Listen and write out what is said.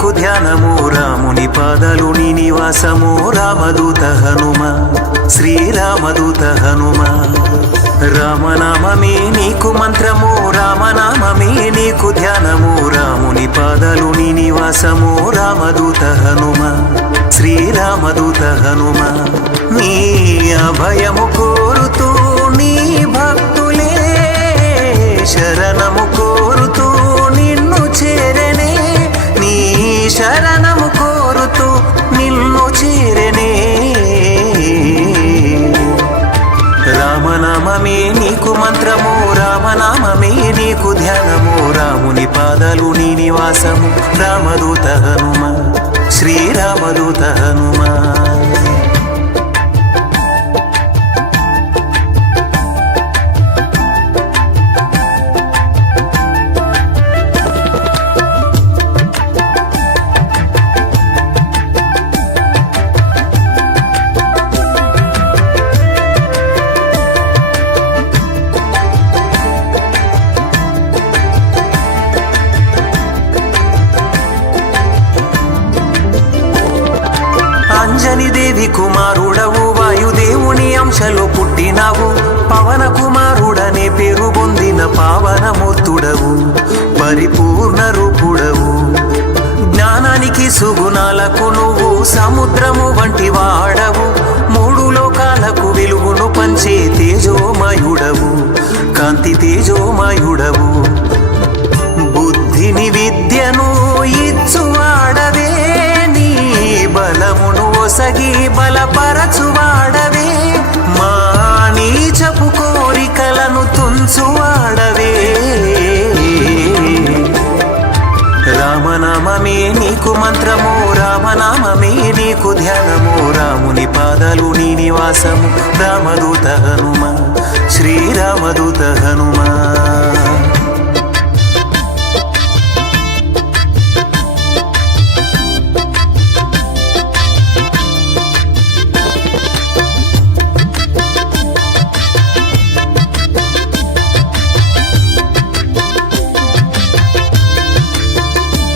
నీకు ధ్యానము రాముని పాదాలు నీ నివాసము రామదూత హనుమ శ్రీరామదూత హనుమ రామనామమే నీకు మంత్రము రామనామమే నీకు ధ్యానము రాముని పాదాలు నీ నివాసము రామదూత హనుమ శ్రీరామదూత హనుమ నీ అభయము కోరుతూ నీ భక్తులే శరణము కోరుతూ నిన్ను చేరనే నీ శరణము కోరుతూ నిన్ను చేరనే రామనామమే నీకు మంత్రము రామనామమే నీకు ధ్యానము రాముని పాదాలు నీ నివాసము రామదూత హనుమ శ్రీరామదూత హనుమ అంజనిదేవి కుమారుడవు వాయుదేవుని అంశలో పుట్టినావు పవన కుమారుడనే పేరు పొందిన పావనమూర్తుడవు పరిపూర్ణ రూపుడవు జ్ఞానానికి సుగుణాలకు నువ్వు సముద్రము వంటి వాడవు మూడు లోకాలకు వెలుగును పంచే తేజోమయుడవు కాంతి తేజోమయుడవు బుద్ధిని విద్యను ఇచ్చువాడవే నీ బలమును ఒసగి బలపరచువాడవే మా నీచపు కోరికలను తుంచువాడవే రామనామమే నీకు మంత్రము రామనామమే నీకు ధ్యానము రాముని పాదాలు నీ నివాసము రామదూత హనుమ శ్రీరామదూత హనుమ